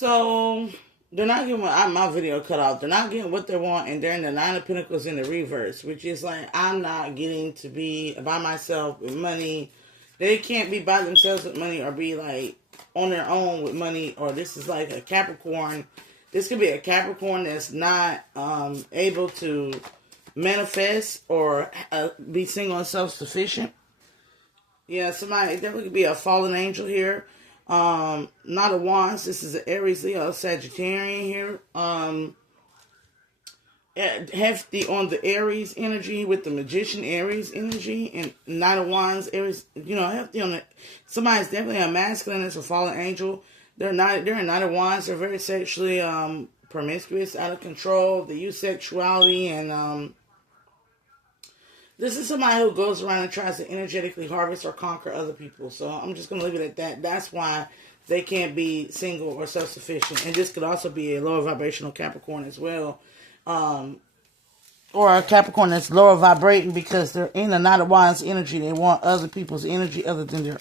So they're not getting my video cut off. They're not getting what they want, and they're in the Nine of Pentacles in the reverse, which is like, I'm not getting to be by myself with money. They can't be by themselves with money or be like on their own with money. Or this is like a Capricorn. This could be a Capricorn that's not able to manifest or be single and self-sufficient. Yeah, somebody, it definitely could be a fallen angel here. Not a Wands. This is an Aries, Leo, Sagittarian here. Hefty on the Aries energy with the Magician Aries energy, and Knight of Wands Aries. Hefty on it. Somebody's definitely a masculine. It's a fallen angel. They're Knight of Wands. They're very sexually promiscuous, out of control. They use sexuality, and this is somebody who goes around and tries to energetically harvest or conquer other people. So I'm just going to leave it at that. That's why they can't be single or self-sufficient. And this could also be a lower vibrational Capricorn as well. Or a Capricorn that's lower vibrating because they're in a Knight of Wands energy. They want other people's energy other than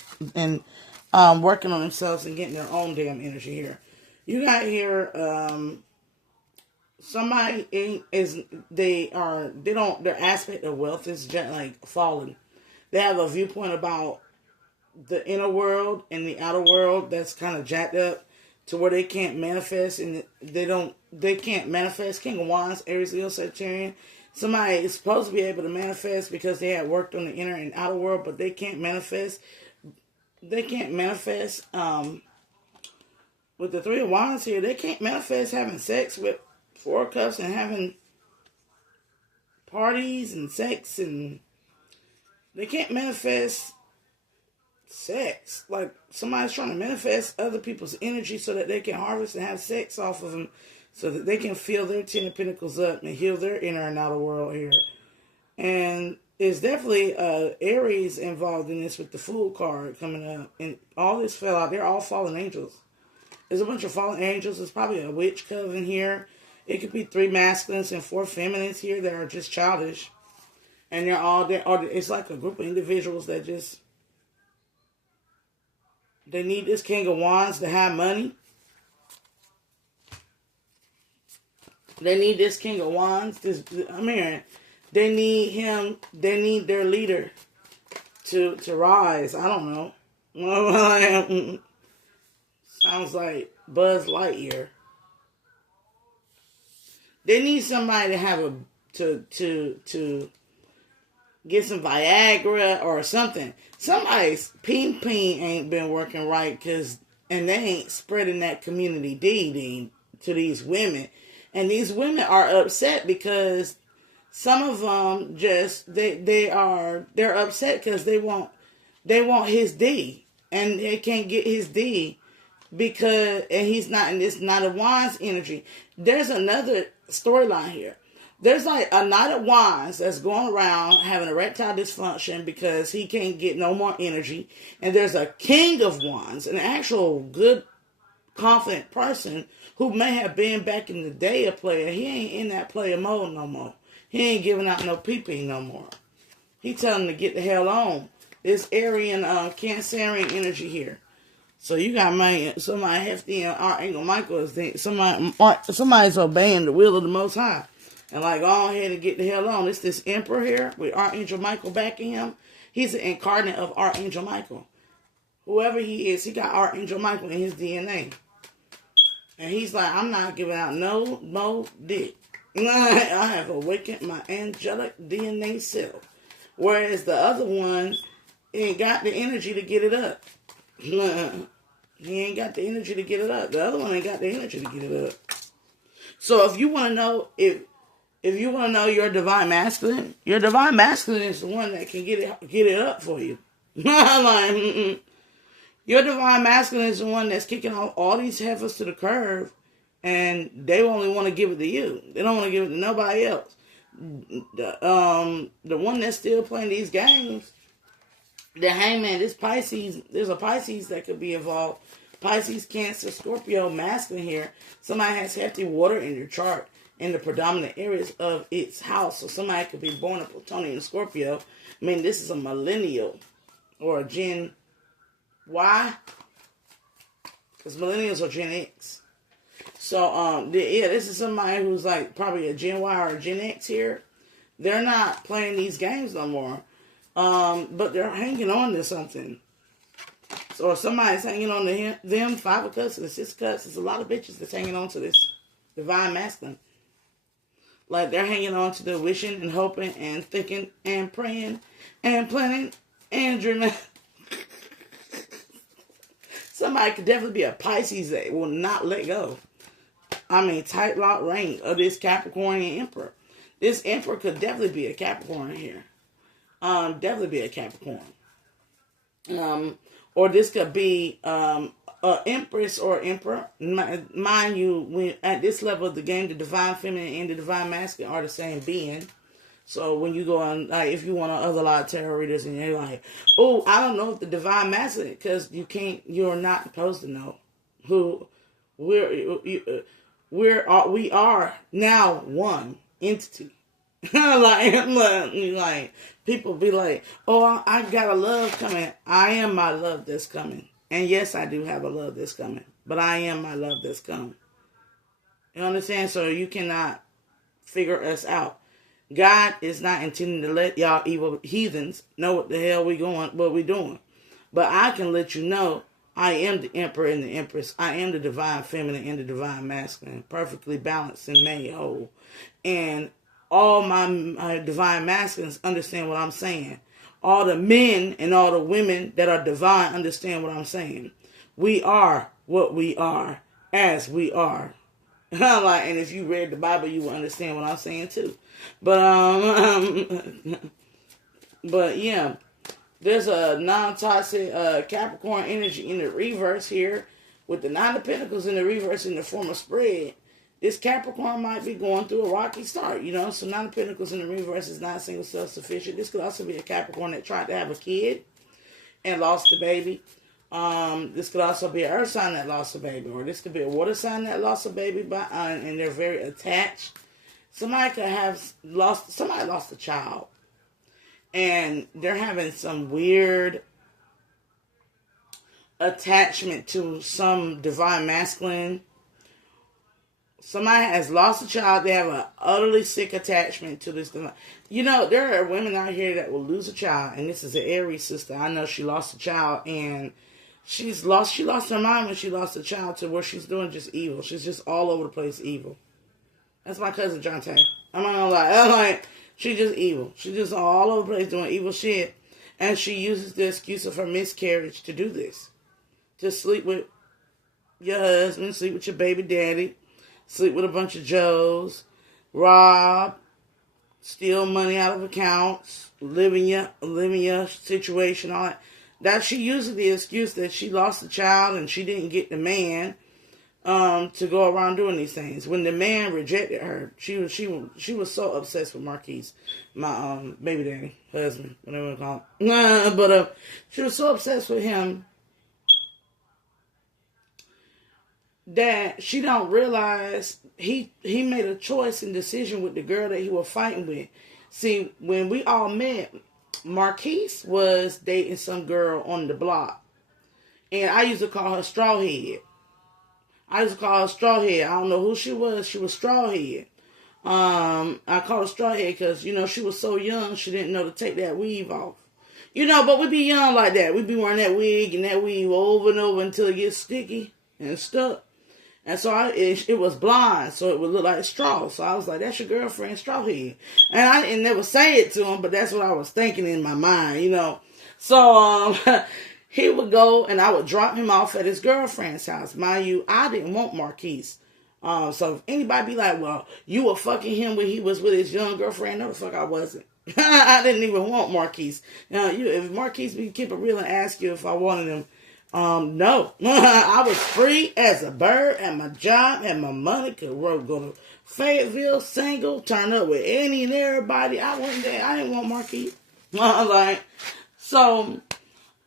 working on themselves and getting their own damn energy here. You got here... somebody their aspect of wealth is just like falling. They have a viewpoint about the inner world and the outer world that's kind of jacked up to where they can't manifest, and they can't manifest. King of Wands, Aries, Leo, Sagittarian. Somebody is supposed to be able to manifest because they had worked on the inner and outer world, but they can't manifest. They can't manifest with the Three of Wands here. They can't manifest having sex with Four of Cups and having parties and sex, and they can't manifest sex. Like somebody's trying to manifest other people's energy so that they can harvest and have sex off of them so that they can fill their Ten of Pentacles up and heal their inner and outer world here. And there's definitely Aries involved in this with the Fool card coming up. And all this fell out. They're all fallen angels. There's a bunch of fallen angels. There's probably a witch coven here. It could be 3 masculines and 4 feminines here that are just childish. And they're all there. It's like a group of individuals that just... They need this King of Wands to have money. They need this King of Wands. They need him. They need their leader to rise. I don't know. Sounds like Buzz Lightyear. They need somebody to have to get some Viagra or something. Somebody's ping ain't been working right and they ain't spreading that community D to these women. And these women are upset because some of them they're upset because they want his D and they can't get his D and he's not in this Knight of Wands energy. There's another storyline here. There's like a Knight of Wands that's going around having erectile dysfunction because he can't get no more energy. And there's a King of Wands, an actual good, confident person who may have been back in the day a player. He ain't in that player mode no more. He ain't giving out no pee-pee no more. He telling them to get the hell on. This Aryan, Cancerian energy here. So you got somebody hefty and Archangel Michael is there. Somebody's obeying the will of the Most High. And like, go ahead and get the hell on. It's this Emperor here with Archangel Michael backing him. He's an incarnate of Archangel Michael. Whoever he is, he got Archangel Michael in his DNA. And he's like, I'm not giving out no more dick. I have awakened my angelic DNA self. Whereas the other one ain't got the energy to get it up. He ain't got the energy to get it up. The other one ain't got the energy to get it up. So if you want to know if you want to know your divine masculine is the one that can get it up for you. Like, your divine masculine is the one that's kicking all these heifers to the curb, and they only want to give it to you. They don't want to give it to nobody else. The one that's still playing these games, the Hangman, this Pisces, there's a Pisces that could be involved. Pisces, Cancer, Scorpio, masculine here. Somebody has hefty water in your chart in the predominant areas of its house. So somebody could be born a Plutonian Scorpio. I mean, this is a millennial or a Gen Y. Because millennials are Gen X. So, yeah, this is somebody who's like probably a Gen Y or a Gen X here. They're not playing these games no more. But they're hanging on to something. So if somebody's hanging on to them, 5 of Cups and 6 of Cups, there's a lot of bitches that's hanging on to this divine masculine. Like they're hanging on to the wishing and hoping and thinking and praying and planning and dreaming. Somebody could definitely be a Pisces that will not let go. I mean, tight lock reign of this Capricornian Emperor. This Emperor could definitely be a Capricorn here. Definitely be a Capricorn. Or this could be an Empress or Emperor. Mind you, when at this level of the game, the divine feminine and the divine masculine are the same being. So when you go on, like, if you want to other lot of tarot readers and you're like, oh, I don't know if the divine masculine, because you're not supposed to know who we are now one entity. like people be like, oh, I got a love coming. I am my love that's coming. And yes, I do have a love that's coming, but I am my love that's coming. You understand? So you cannot figure us out. God is not intending to let y'all evil heathens know what the hell what we doing. But I can let you know I am the Emperor and the Empress. I am the divine feminine and the divine masculine, perfectly balanced and made whole. And all my divine masculines understand what I'm saying. All the men and all the women that are divine understand what I'm saying. We are what we are as we are. And if you read the Bible, you will understand what I'm saying too. But yeah, there's a non-toxic Capricorn energy in the reverse here with the 9 of Pentacles in the reverse in the form of spread. This Capricorn might be going through a rocky start, So 9 of Pentacles in the reverse is not single self-sufficient. This could also be a Capricorn that tried to have a kid and lost the baby. This could also be an earth sign that lost a baby, or this could be a water sign that lost a baby, and they're very attached. Somebody lost a child, and they're having some weird attachment to some divine masculine. Somebody has lost a child. They have an utterly sick attachment to this divine. There are women out here that will lose a child, and this is an Aries sister. I know she lost a child, and she lost her mind when she lost a child to where she's doing just evil. She's just all over the place evil. That's my cousin Jonte. I'm not gonna lie. I'm like, she's just evil. She's just all over the place doing evil shit. And she uses the excuse of her miscarriage to do this. To sleep with your husband, sleep with your baby daddy, sleep with a bunch of Joes, rob, steal money out of accounts, live in your situation, all that she uses the excuse that she lost a child and she didn't get the man to go around doing these things. When the man rejected her, she was so obsessed with Marquise, my baby daddy, husband, whatever you call it. But she was so obsessed with him that she don't realize he made a choice and decision with the girl that he was fighting with. See, when we all met, Marquise was dating some girl on the block. And I used to call her Strawhead. I don't know who she was. She was Strawhead. I called her Strawhead because, she was so young, she didn't know to take that weave off. But we be young like that. We be wearing that wig and that weave over and over until it gets sticky and stuck. And so it was blonde, so it would look like straw. So I was like, that's your girlfriend, Strawhead. And I didn't never say it to him, but that's what I was thinking in my mind, So he would go and I would drop him off at his girlfriend's house. Mind you, I didn't want Marquise. So if anybody be like, well, you were fucking him when he was with his young girlfriend, no the fuck I wasn't. I didn't even want Marquise. If Marquise be keep it real and ask you if I wanted him, no. I was free as a bird at my job, had my money, could go to Fayetteville, single, turn up with any and everybody. I wasn't there. I didn't want Marquise. So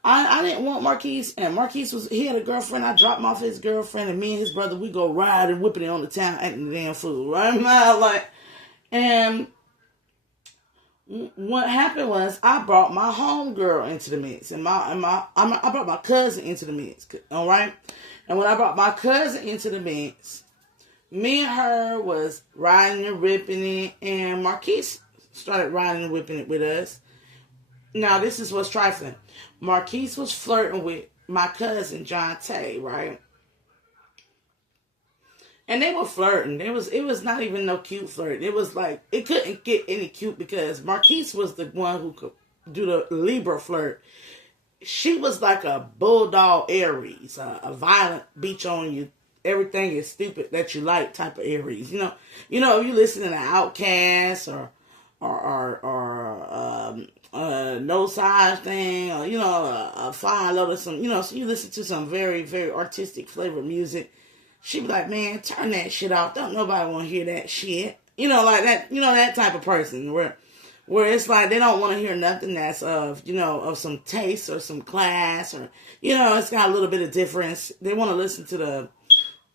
I didn't want Marquise, and Marquise he had a girlfriend. I dropped him off his girlfriend, and me and his brother, we go ride and whipping it on the town, acting the damn fool, right? And what happened was I brought my homegirl into the mix, and I brought my cousin into the mix, all right? And when I brought my cousin into the mix, me and her was riding and ripping it, and Marquise started riding and whipping it with us. Now, this is what's trifling. Marquise was flirting with my cousin, John Tay, right? And they were flirting. It was not even no cute flirt. It was like, it couldn't get any cute because Marquise was the one who could do the Libra flirt. She was like a bulldog Aries, a violent beach on you. Everything is stupid that you like type of Aries. You know, if you listen to the Outcast or No Size thing, or a Fine Lotus, so you listen to some very, very artistic flavored music. She be like, man, turn that shit off. Don't nobody want to hear that shit. Like that. That type of person where it's like they don't want to hear nothing that's of some taste or some class, or it's got a little bit of difference. They want to listen to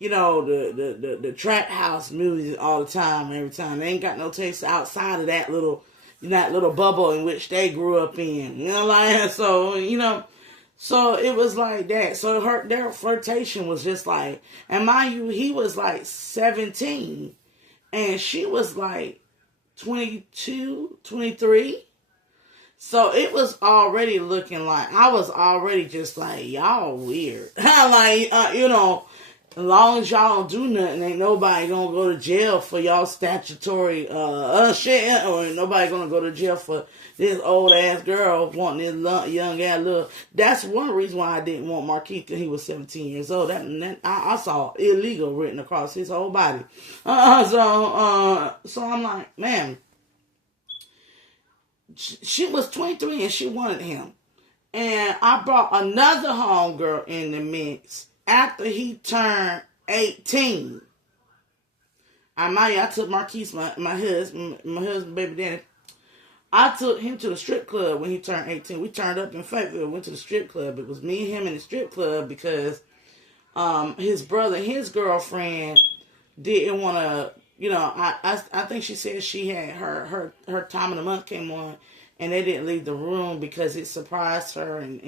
the trap house music all the time, every time. They ain't got no taste outside of that little bubble in which they grew up in. So it was like that. So their flirtation was just like, and mind you, he was like 17 and she was like 22, 23. So it was already looking like, I was already just like, y'all weird. Like, as long as y'all don't do nothing, ain't nobody gonna go to jail for y'all statutory shit, or ain't nobody gonna go to jail for this old ass girl wanting this young ass little. That's one reason why I didn't want Marquis, because he was 17 years old. I saw illegal written across his whole body. So I'm like, man, she was 23 and she wanted him, and I brought another homegirl in the mix. After he turned 18, I took Marquise, my husband, baby daddy. I took him to the strip club when he turned 18. We turned up in Fayetteville, went to the strip club. It was me and him in the strip club because his brother and his girlfriend didn't want to, I think she said she had her time of the month came on, and they didn't leave the room because it surprised her, and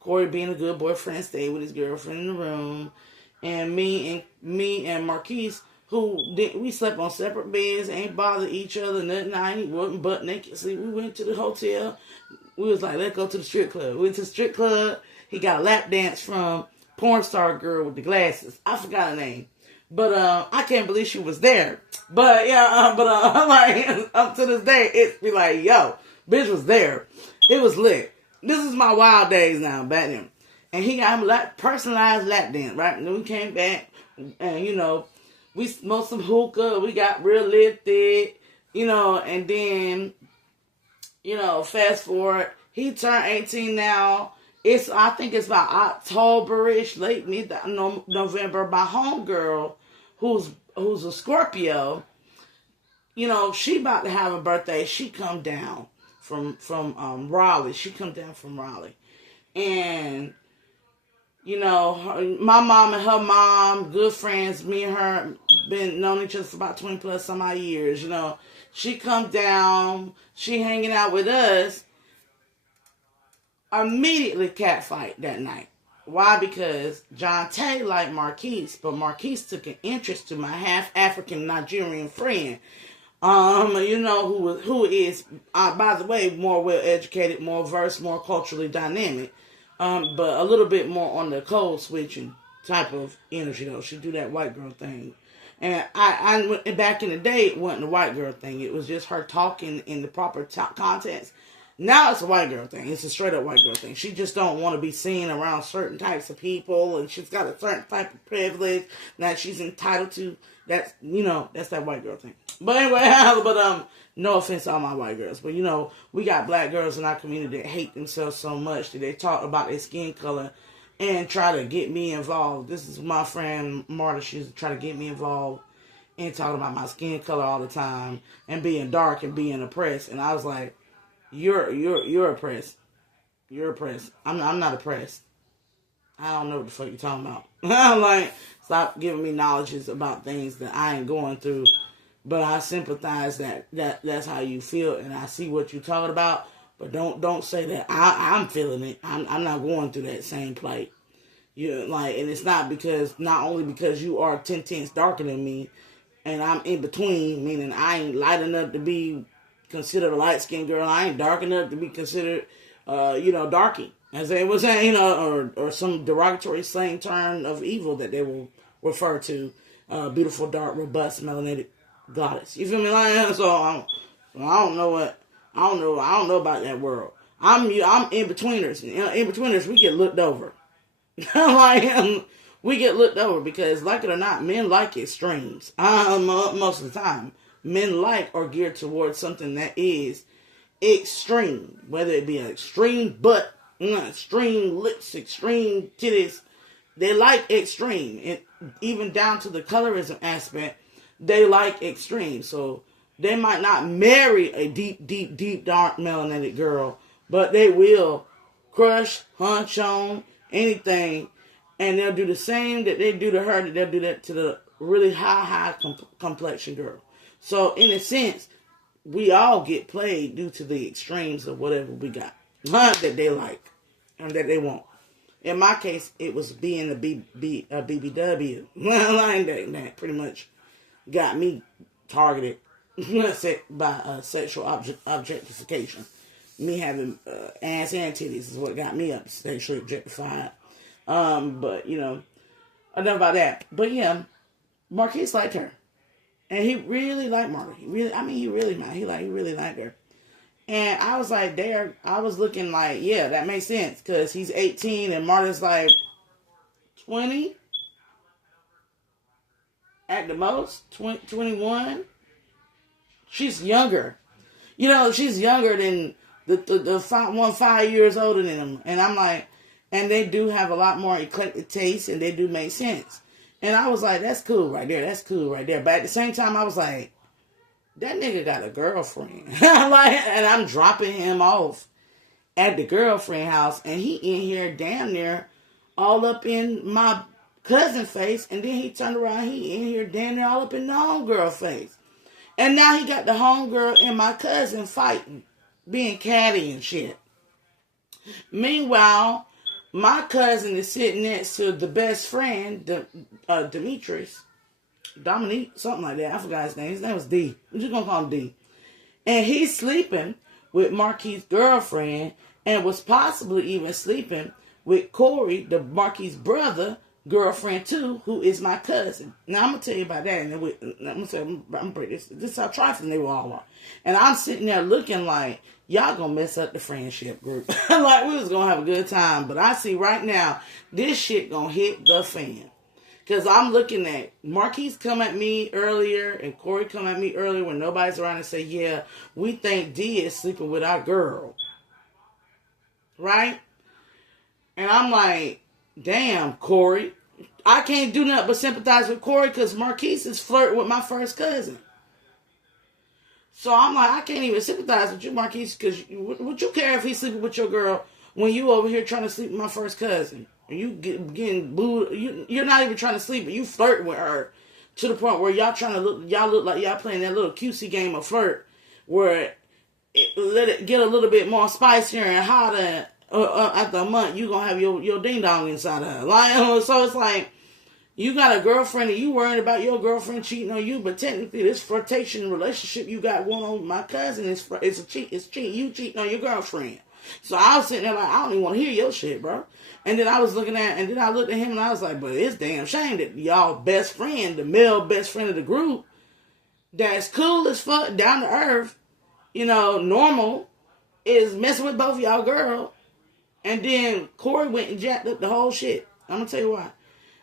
Corey, being a good boyfriend, stayed with his girlfriend in the room, and me and Marquise, we slept on separate beds, ain't bothered each other, nothing. I wasn't butt naked. See, we went to the hotel. We was like, let's go to the strip club. We went to the strip club. He got a lap dance from porn star girl with the glasses. I forgot her name, but I can't believe she was there. But yeah, like up to this day, it be like, yo, bitch was there. It was lit. This is my wild days now, back then. And he got him personalized lap dance, right? And then we came back, and, we smoked some hookah. We got real lifted, and then, fast forward. He turned 18 now. I think it's about October-ish, late mid-November. My homegirl, who's a Scorpio, she about to have a birthday. She come down from Raleigh. She come down from Raleigh. And, my mom and her mom, good friends, me and her, been known each other for about 20 plus some odd years, She come down, she hanging out with us. Immediately catfight that night. Why? Because John Tay liked Marquise, but Marquise took an interest to my half African Nigerian friend. Who is, by the way, more well educated, more versed, more culturally dynamic, but a little bit more on the code switching type of energy though. She do that white girl thing, and I back in the day it wasn't the white girl thing. It was just her talking in the proper context. Now it's a white girl thing. It's a straight up white girl thing. She just don't want to be seen around certain types of people, and she's got a certain type of privilege that she's entitled to. That's that white girl thing. But anyway, no offense to all my white girls, but we got black girls in our community that hate themselves so much that they talk about their skin color and try to get me involved. This is my friend Marta. She used to try to get me involved and talking about my skin color all the time and being dark and being oppressed. And I was like, You're oppressed. You're oppressed. I'm not oppressed. I don't know what the fuck you're talking about. I'm like, stop giving me knowledges about things that I ain't going through. But I sympathize that's how you feel, and I see what you're talking about. But don't say that I'm feeling it. I'm not going through that same plight. You like, and it's not only because you are 10 tints darker than me, and I'm in between, meaning I ain't light enough to be considered a light skinned girl. I ain't dark enough to be considered, darky, as they were saying, or some derogatory slang term of evil that they will refer to, beautiful, dark, robust, melanated goddess. You feel me? Like, so I don't know about that world. I'm in betweeners. In betweeners, we get looked over. We get looked over because, like it or not, men like extremes. Most of the time, men like or geared towards something that is extreme, whether it be an extreme butt, extreme lips, extreme titties. They like extreme, and even down to the colorism aspect, they like extreme. So they might not marry a deep, dark melanated girl, but they will crush, hunch on anything, and they'll do the same that they do to her, that they'll do that to the really high complexion girl. So in a sense, we all get played due to the extremes of whatever we got that they like and that they want. In my case, it was being a BBW. That pretty much got me targeted by sexual objectification. Me having ass and titties is what got me up sexually objectified. But enough about that. But yeah, Marquise liked her, and he really liked Marta. He really liked her. And I was like, I was looking like, yeah, that makes sense, because he's 18 and Marta's like 20 at the most, 21. She's younger. She's younger than the 5 years older than him. And I'm like, and they do have a lot more eclectic taste, and they do make sense. And I was like, that's cool right there. But at the same time, I was like, that nigga got a girlfriend. And I'm dropping him off at the girlfriend house, and he in here damn near all up in my cousin face, and then he turned around, he in here damn near all up in the homegirl face. And now he got the homegirl and my cousin fighting, being catty and shit. Meanwhile, my cousin is sitting next to the best friend, Dominique, something like that. I forgot his name. His name was D. I'm just going to call him D. And he's sleeping with Marquis' girlfriend, and was possibly even sleeping with Corey, the Marquis' brother, girlfriend too, who is my cousin. Now I'm going to tell you about that. And I'm going to break this. This is how trifling they all are. And I'm sitting there looking like, y'all going to mess up the friendship group. Like we was going to have a good time. But I see right now, this shit going to hit the fan. Because I'm looking at Marquise come at me earlier and Corey come at me earlier when nobody's around and say, yeah, we think D is sleeping with our girl. Right? And I'm like, damn, Corey. I can't do nothing but sympathize with Corey because Marquise is flirting with my first cousin. So I'm like, I can't even sympathize with you, Marquise, because would you care if he's sleeping with your girl when you over here trying to sleep with my first cousin? You getting booed. You're not even trying to sleep, but you flirting with her to the point where y'all look like y'all playing that little cutesy game of flirt, where let it get a little bit more spicier and hotter. After a month, you gonna have your ding dong inside of her. Like, so it's like you got a girlfriend and you worried about your girlfriend cheating on you, but technically this flirtation relationship you got going on with my cousin is cheating. You cheating on your girlfriend. So I was sitting there like, I don't even want to hear your shit, bro. And then I looked at him and I was like, but it's damn shame that y'all best friend, the male best friend of the group, that's cool as fuck, down to earth, normal, is messing with both y'all girl. And then Corey went and jacked up the whole shit. I'm going to tell you why.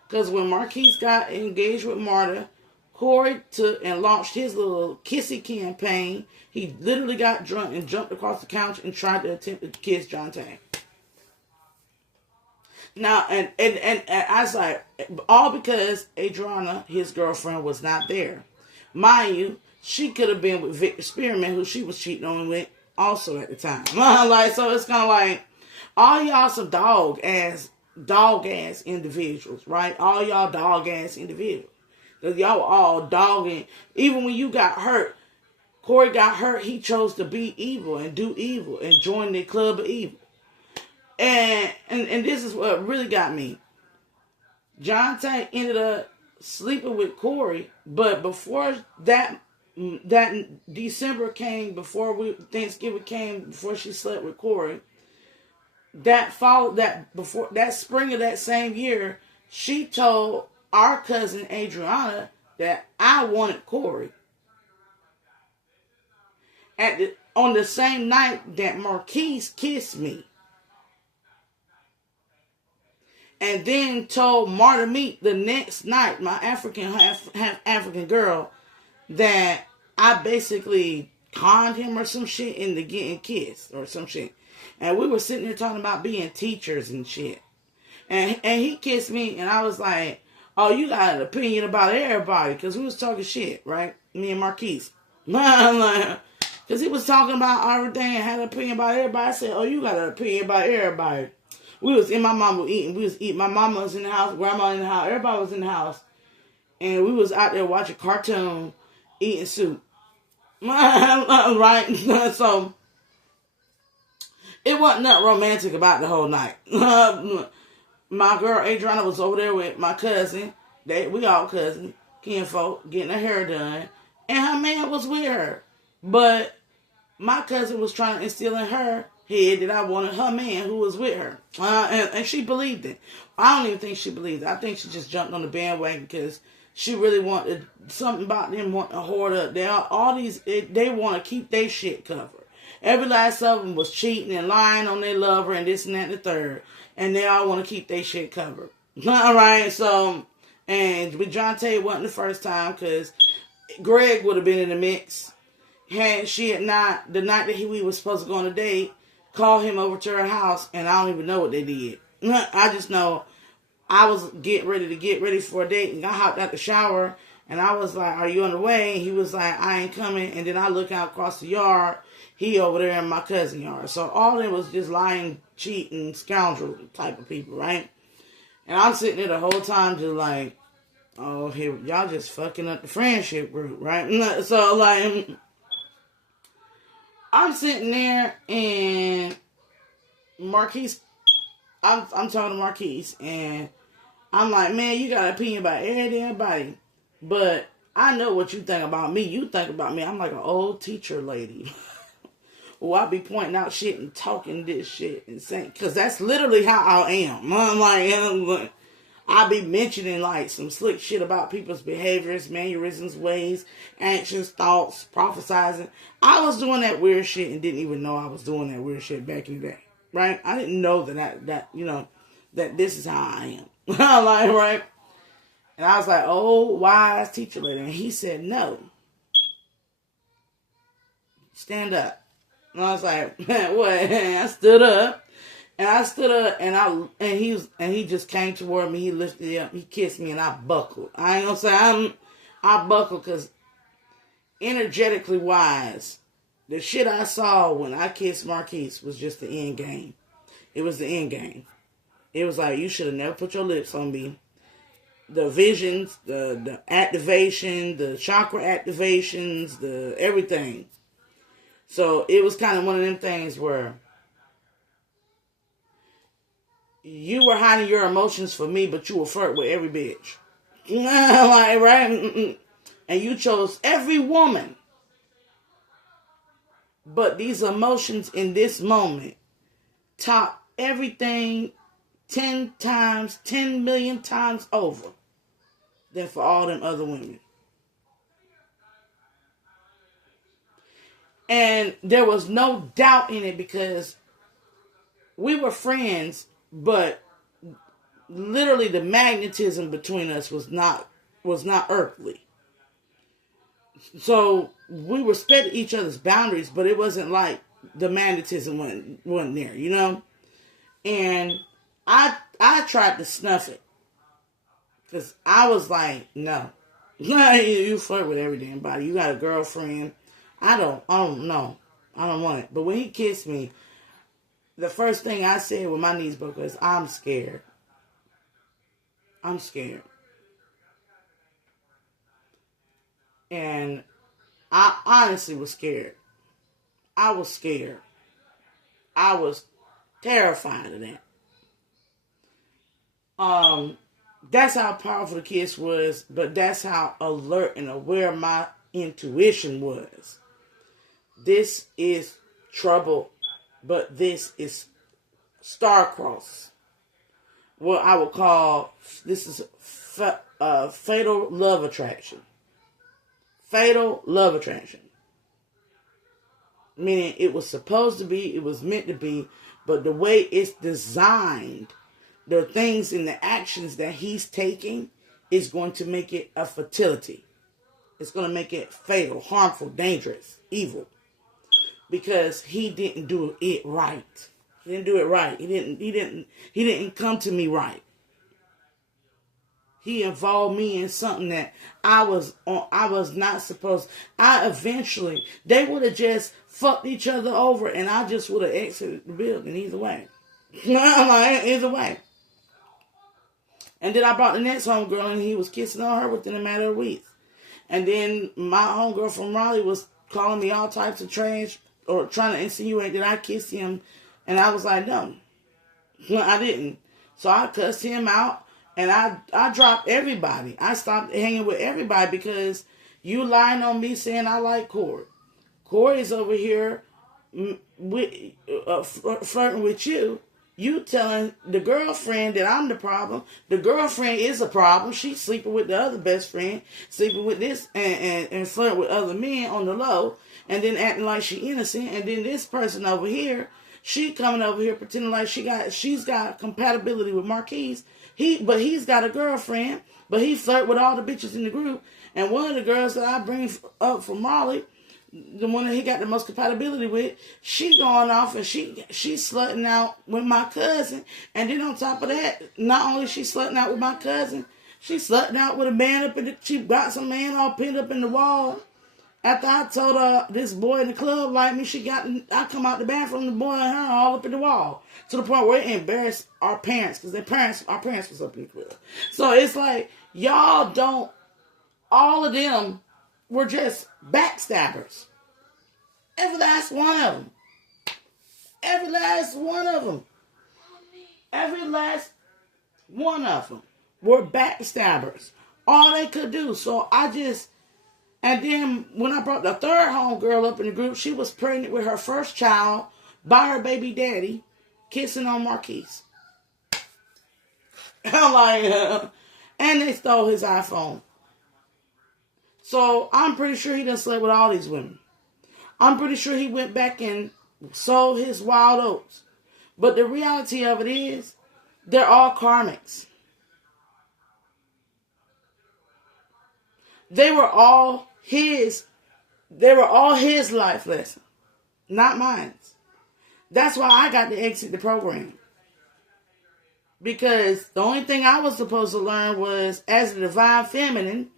Because when Marquise got engaged with Marta, Corey took and launched his little kissy campaign. He literally got drunk and jumped across the couch and tried to attempt to kiss John Tang. Now, and I was like, all because Adriana, his girlfriend, was not there. Mind you, she could have been with Victor Spearman, who she was cheating on with also at the time. So it's kind of like, all y'all some dog ass individuals, right? All y'all dog ass individuals. Because y'all all dogging. Even when you got hurt, Corey got hurt, he chose to be evil and do evil and join the club of evil. And this is what really got me. Jonte ended up sleeping with Corey, but before that December came, before Thanksgiving came, before she slept with Corey, before that spring of that same year, she told our cousin Adriana that I wanted Corey. On the same night that Marquise kissed me. And then told Marta Meat the next night, my African, half African girl, that I basically conned him or some shit into getting kissed or some shit. And we were sitting there talking about being teachers and shit. And he kissed me, and I was like, oh, you got an opinion about everybody. Because we was talking shit, right? Me and Marquise. Because he was talking about everything and had an opinion about everybody. I said, oh, you got an opinion about everybody. We was in my mama eating. We was eating. My mama was in the house. Grandma in the house. Everybody was in the house. And we was out there watching cartoon, eating soup. Right? So, it wasn't nothing romantic about the whole night. My girl Adriana was over there with my cousin. We all cousins, kinfolk, getting her hair done. And her man was with her. But my cousin was trying to instill in her head that I wanted her man who was with her. And she believed it. I don't even think she believed it. I think she just jumped on the bandwagon because she really wanted something about them wanting to hoard up. They want to keep their shit covered. Every last of them was cheating and lying on their lover and this and that and the third. And they all want to keep their shit covered. All right, so, and with Jonte wasn't the first time because Greg would have been in the mix. Had she had not, the night that we was supposed to go on a date, called him over to her house, and I don't even know what they did. I just know I was getting ready for a date, and I hopped out the shower, and I was like, are you on the way? And he was like, I ain't coming. And then I look out across the yard, he over there in my cousin's yard. So all that was just lying, cheating, scoundrel type of people, right? And I'm sitting there the whole time just like, oh, here, y'all just fucking up the friendship group, right? So, like, I'm sitting there, and Marquise, I'm talking to Marquise, and I'm like, man, you got an opinion about everybody, but I know what you think about me. You think about me. I'm like an old teacher lady. Well, I be pointing out shit and talking this shit and saying, because that's literally how I am. I'm like, I be mentioning like some slick shit about people's behaviors, mannerisms, ways, actions, thoughts, prophesizing. I was doing that weird shit and didn't even know I was doing that weird shit back in the day, right? I didn't know that this is how I am. Like, right? And I was like, oh, wise teacher lady. And he said, no. Stand up. And I was like, what? And I stood up. And he just came toward me. He lifted it up. He kissed me, and I buckled. I ain't gonna say I buckled because energetically wise, the shit I saw when I kissed Marquise was just the end game. It was the end game. It was like, you should have never put your lips on me. The visions, the activation, the chakra activations, the everything. So it was kind of one of them things where you were hiding your emotions for me, but you were flirt with every bitch. Like, right? And you chose every woman. But these emotions in this moment top everything 10 million times over than for all them other women. And there was no doubt in it because we were friends, but literally the magnetism between us was not earthly. So we respected each other's boundaries, but it wasn't like the magnetism wasn't there, you know? And I tried to snuff it. Because I was like, no. You flirt with every damn body. You got a girlfriend. I don't know. I don't want it. But when he kissed me, the first thing I said when my knees broke was, I'm scared. I'm scared. And I honestly was scared. I was scared. I was terrified of that. That's how powerful the kiss was, but that's how alert and aware my intuition was. This is trouble, but this is star-crossed. What I would call, this is fatal love attraction. Fatal love attraction. Meaning it was supposed to be, it was meant to be, but the way it's designed, the things and the actions that he's taking is going to make it a fatality. It's going to make it fatal, harmful, dangerous, evil. Because he didn't do it right. He didn't do it right. He didn't come to me right. He involved me in something that I was not supposed. They would have just fucked each other over, and I just would have exited the building either way. Either way. And then I brought the next homegirl, and he was kissing on her within a matter of weeks. And then my homegirl from Raleigh was calling me all types of trash, or trying to insinuate that I kissed him, and I was like, no, I didn't. So I cussed him out. And I dropped everybody. I stopped hanging with everybody because you lying on me saying I like Corey. Corey's over here flirting with you. You telling the girlfriend that I'm the problem. The girlfriend is a problem. She's sleeping with the other best friend, sleeping with this and flirting with other men on the low, and then acting like she innocent. And then this person over here, she coming over here pretending like she's got compatibility with Marquise. He's got a girlfriend, but he flirt with all the bitches in the group. And one of the girls that I bring up from Raleigh, the one that he got the most compatibility with, she going off and she's slutting out with my cousin. And then on top of that, not only she slutting out with my cousin, she's slutting out with a man she got some man all pinned up in the wall. After I told her this boy in the club like me, I come out the bathroom, the boy and her all up in the wall. To the point where it embarrassed our parents, because our parents was up in the club. So it's like, y'all don't, all of them were just backstabbers. Every last one of them. Every last one of them. Every last one of them were backstabbers. All they could do. So and then when I brought the third homegirl up in the group, she was pregnant with her first child by her baby daddy, kissing on Marquise. I'm like, and they stole his iPhone. So I'm pretty sure he done slept with all these women. I'm pretty sure he went back and sold his wild oats. But the reality of it is, they're all karmics. They were all his life lesson, not mine. That's why I got to exit the program. Because the only thing I was supposed to learn was, as a divine feminine,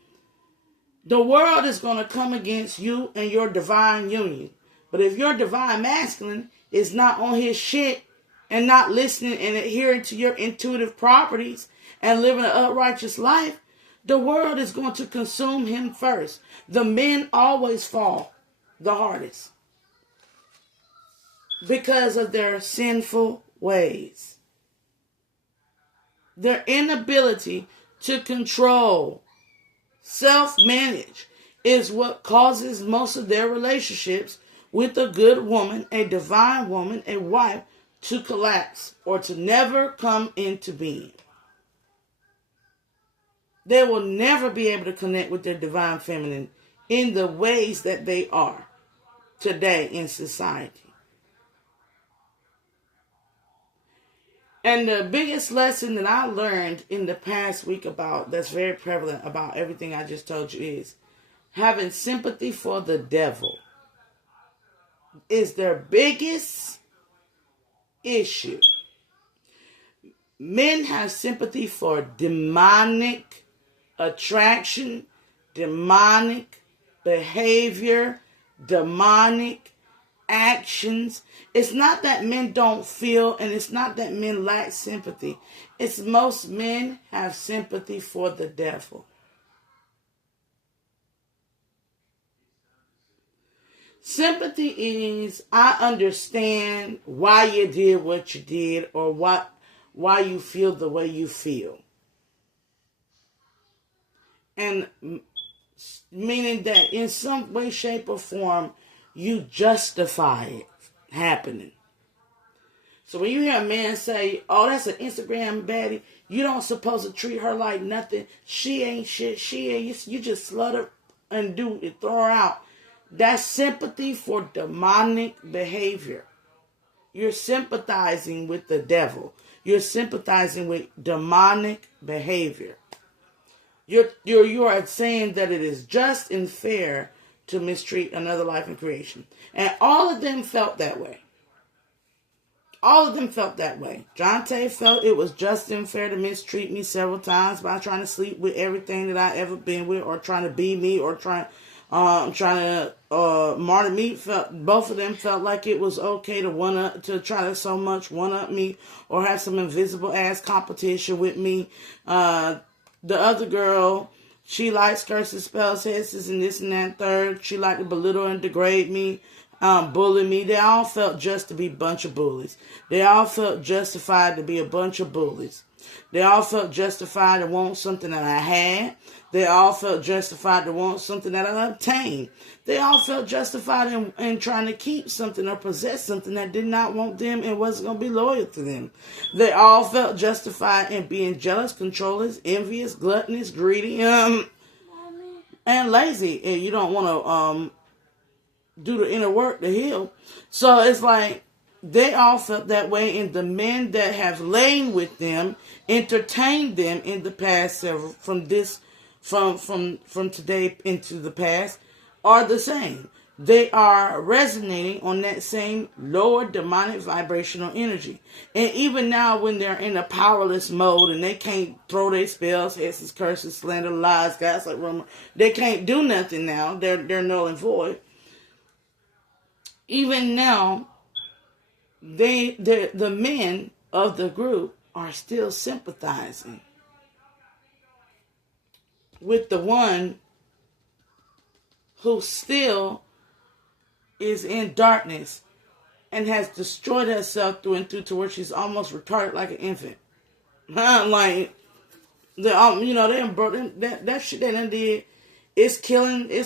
the world is going to come against you and your divine union. But if your divine masculine is not on his shit and not listening and adhering to your intuitive properties and living an uprighteous life, the world is going to consume him first. The men always fall the hardest because of their sinful ways. Their inability to control, self-manage, is what causes most of their relationships with a good woman, a divine woman, a wife, to collapse or to never come into being. They will never be able to connect with their divine feminine in the ways that they are today in society. And the biggest lesson that I learned in the past week that's very prevalent about everything I just told you is having sympathy for the devil is their biggest issue. Men have sympathy for demonic attraction, demonic behavior, demonic actions. It's not that men don't feel, and it's not that men lack sympathy. It's most men have sympathy for the devil. Sympathy is, I understand why you did what you did, or why you feel the way you feel. And meaning that in some way, shape, or form, you justify it happening. So when you hear a man say, oh, that's an Instagram baddie, you don't supposed to treat her like nothing. She ain't shit. She ain't. You just slut her and throw her out. That's sympathy for demonic behavior. You're sympathizing with the devil. You're sympathizing with demonic behavior. You are saying that it is just and fair to mistreat another life in creation. And all of them felt that way. All of them felt that way. Jonte felt it was just and fair to mistreat me several times by trying to sleep with everything that I ever been with, or trying to be me, or trying to martyr me. Both of them felt like it was okay to try to so much one up me, or have some invisible ass competition with me. The other girl, she likes curses, spells, hexes, and this and that third. She liked to belittle and degrade me. Bully me. They all felt just to be a bunch of bullies. They all felt justified to be a bunch of bullies. They all felt justified to want something that I had. They all felt justified to want something that I obtained. They all felt justified in trying to keep something or possess something that did not want them and wasn't going to be loyal to them. They all felt justified in being jealous, controllers, envious, gluttonous, greedy, and lazy. And you don't want to do the inner work to heal. So it's like they all felt that way, and the men that have lain with them, entertained them in the past from today into the past, are the same. They are resonating on that same lower demonic vibrational energy. And even now when they're in a powerless mode and they can't throw their spells, hexes, curses, slander, lies, gaslight, rumor, they can't do nothing now. They're null and void. Even now, the men of the group are still sympathizing with the one who still is in darkness and has destroyed herself through and through to where she's almost retarded like an infant. Like, that shit they done did. It's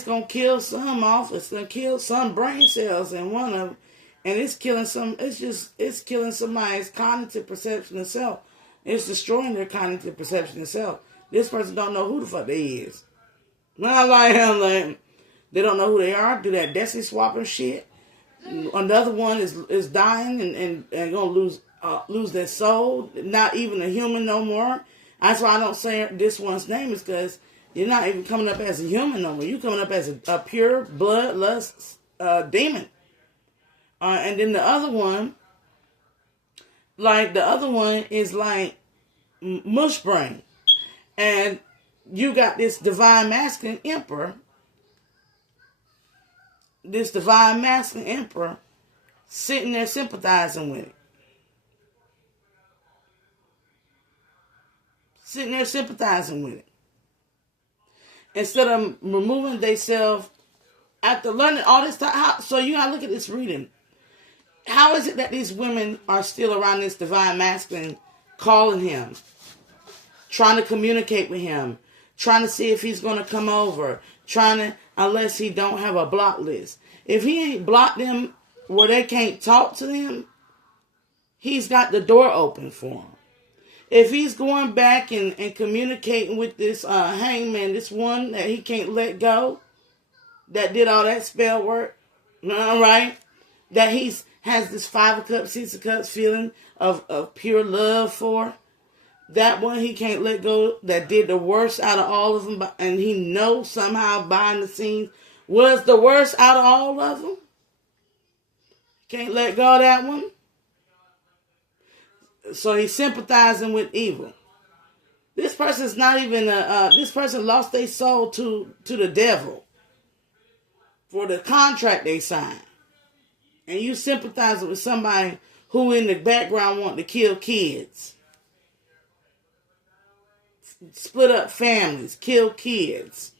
gonna kill some off. It's gonna kill some brain cells in one of them. And it's killing somebody's cognitive perception of self. It's destroying their cognitive perception of self. This person don't know who the fuck they is. Not like they don't know who they are. Do that destiny swapping shit. Another one is dying and gonna lose their soul. Not even a human no more. That's why I don't say this one's name, is because you're not even coming up as a human no more. You're coming up as a pure bloodlust demon. And then the other one is like mush brain. And you got this divine masculine emperor. This divine masculine emperor sitting there sympathizing with it. Sitting there sympathizing with it. Instead of removing themselves after learning all this time. So you gotta look at this reading. How is it that these women are still around this divine masculine, calling him, trying to communicate with him, trying to see if he's going to come over, unless he don't have a block list. If he ain't blocked them where they can't talk to them, he's got the door open for them. If he's going back and communicating with this hangman, this one that he can't let go, that did all that spell work, all right, that has this 5 of Cups, 6 of Cups feeling of pure love for, that one he can't let go, that did the worst out of all of them, and he knows somehow behind the scenes was the worst out of all of them. Can't let go of that one. So he's sympathizing with evil. This person's not even this person lost their soul to the devil for the contract they signed. And you sympathize with somebody who in the background want to kill kids. Split up families, kill kids.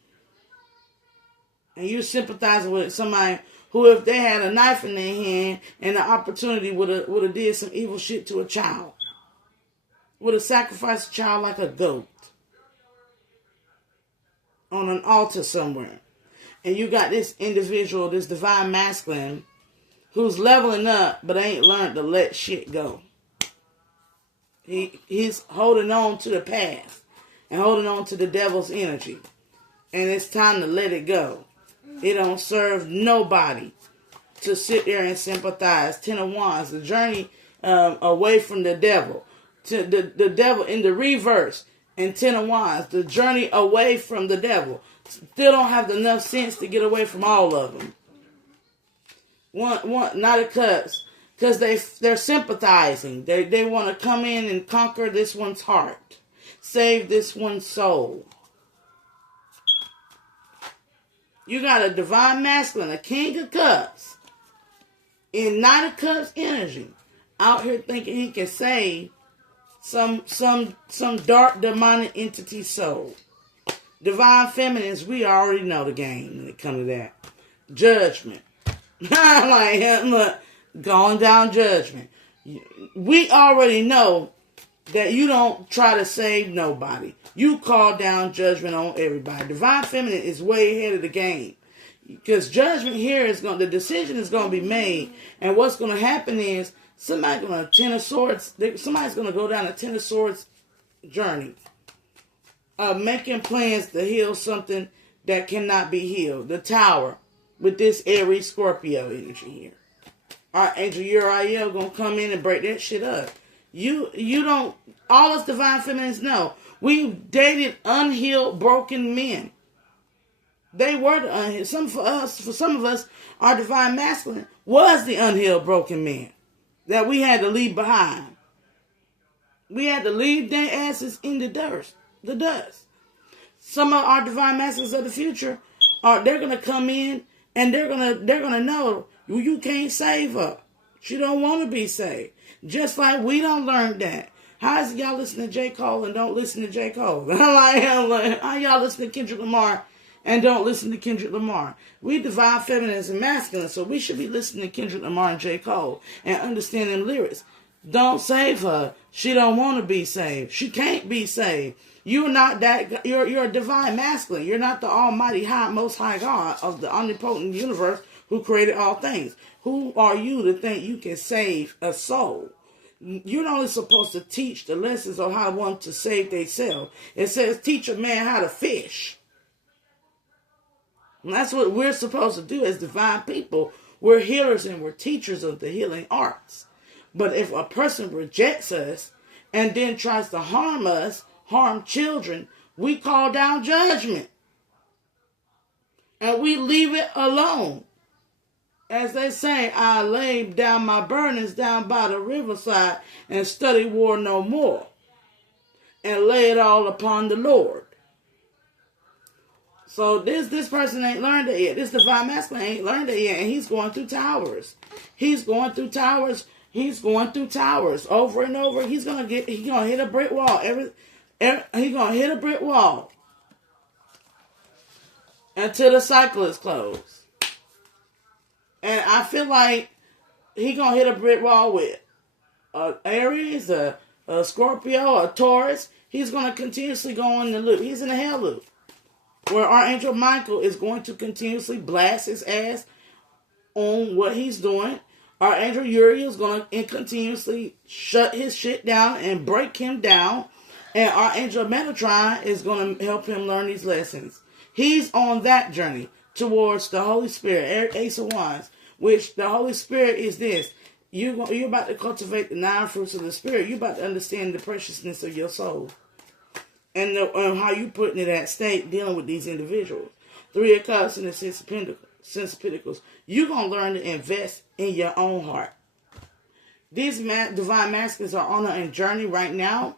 And you sympathizing with somebody who, if they had a knife in their hand and the opportunity, would have did some evil shit to a child. Would have sacrificed a child like a goat. on an altar somewhere. And you got this individual, this divine masculine, who's leveling up but ain't learned to let shit go. He's holding on to the past and holding on to the devil's energy. And it's time to let it go. It don't serve nobody to sit there and sympathize. Ten of Wands, the journey away from the devil. To the devil in the reverse. And Ten of Wands, the journey away from the devil. Still don't have enough sense to get away from all of them. One Knight of Cups, because they're sympathizing. They want to come in and conquer this one's heart. Save this one's soul. You got a divine masculine, a King of Cups, in Knight of Cups energy, out here thinking he can save some dark demonic entity soul. Divine feminines, we already know the game when it comes to that. Judgment. Like, look, going down judgment. We already know that you don't try to save nobody. You call down judgment on everybody. Divine feminine is way ahead of the game. Because judgment here is the decision is going to be made. And what's going to happen is somebody's going to Ten of Swords. Somebody's going to go down a Ten of Swords journey. Making plans to heal something that cannot be healed. The Tower with this Aries Scorpio energy here. Archangel Uriel gonna come in and break that shit up. You don't. All us divine feminines know. We dated unhealed, broken men. They were the unhealed. For some of us, our divine masculine was the unhealed, broken man that we had to leave behind. We had to leave their asses in the dust. Some of our divine masculines of the future they're gonna come in and they're gonna know you can't save her. She don't want to be saved. Just like we don't learn that. How is y'all listen to J. Cole and don't listen to J. Cole? like, how y'all listen to Kendrick Lamar and don't listen to Kendrick Lamar? We divine feminines and masculine, so we should be listening to Kendrick Lamar and J. Cole and understanding lyrics. Don't save her. She don't want to be saved. She can't be saved. You're not that. You're a divine masculine. You're not the almighty high, most high God of the omnipotent universe who created all things. Who are you to think you can save a soul? You're only supposed to teach the lessons on how one to save themselves. It says teach a man how to fish. And that's what we're supposed to do as divine people. We're healers and we're teachers of the healing arts. But if a person rejects us and then tries to harm us, harm children, we call down judgment. And we leave it alone. As they say, I laid down my burdens down by the riverside and study war no more. And lay it all upon the Lord. So this person ain't learned it yet. This divine masculine ain't learned it yet. And he's going through towers. He's going through towers. He's going through towers over and over. He's gonna hit a brick wall. He's gonna hit a brick wall until the cycle is closed. And I feel like he's gonna hit a brick wall with Aries, a Scorpio, a Taurus. He's gonna continuously go in the loop. He's in the hell loop, where Archangel Michael is going to continuously blast his ass on what he's doing. Archangel Uriel is going to continuously shut his shit down and break him down. And Archangel Metatron is going to help him learn these lessons. He's on that journey towards the Holy Spirit, Ace of Wands, which the Holy Spirit is this. You're about to cultivate the 9 fruits of the Spirit. You're about to understand the preciousness of your soul. And how you put in that state dealing with these individuals. 3 of Cups and the 6 of Pentacles. You're going to learn to invest in your own heart. These divine masculines are on a journey right now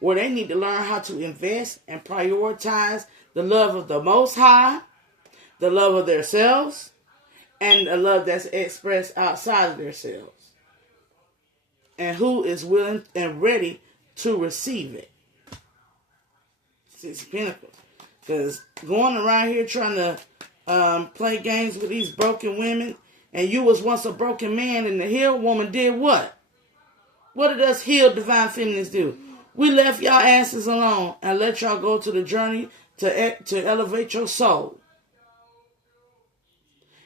where they need to learn how to invest and prioritize the love of the Most High, the love of themselves, and the love that's expressed outside of themselves. And who is willing and ready to receive it. 6 of Pentacles. Because going around here trying to play games with these broken women, and you was once a broken man, and the healed woman did what? What did us healed divine feminines do? We left y'all asses alone and let y'all go to the journey to elevate your soul.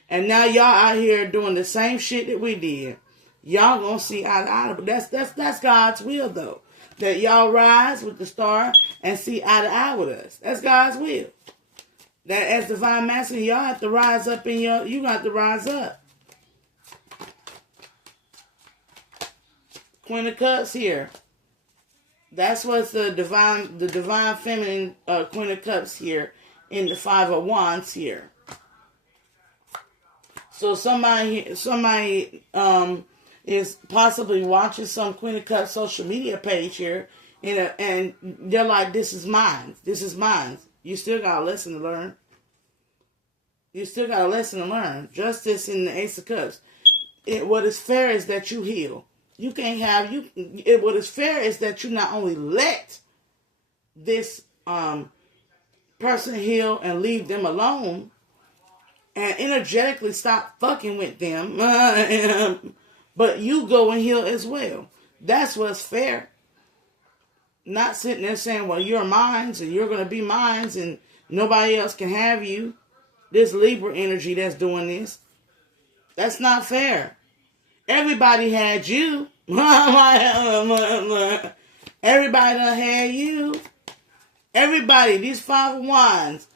And now y'all out here doing the same shit that we did. Y'all gonna see eye to eye. But that's God's will, though. That y'all rise with the star and see eye to eye with us. That's God's will. That as divine masculine, y'all have to rise up you got to rise up. Queen of Cups here. That's what's the divine feminine Queen of Cups here in the Five of Wands here. So somebody is possibly watching some Queen of Cups social media page here, and they're like, "This is mine. This is mine." You still got a lesson to learn. You still got a lesson to learn. Justice in the Ace of Cups. What is fair is that you heal. You can't have what is fair is that you not only let this person heal and leave them alone, and energetically stop fucking with them, but you go and heal as well. That's what's fair. Not sitting there saying, well, you're mine and you're going to be mine and nobody else can have you. This Libra energy that's doing this. That's not fair. Everybody had you. Everybody done had you. Everybody, these Five of Wands,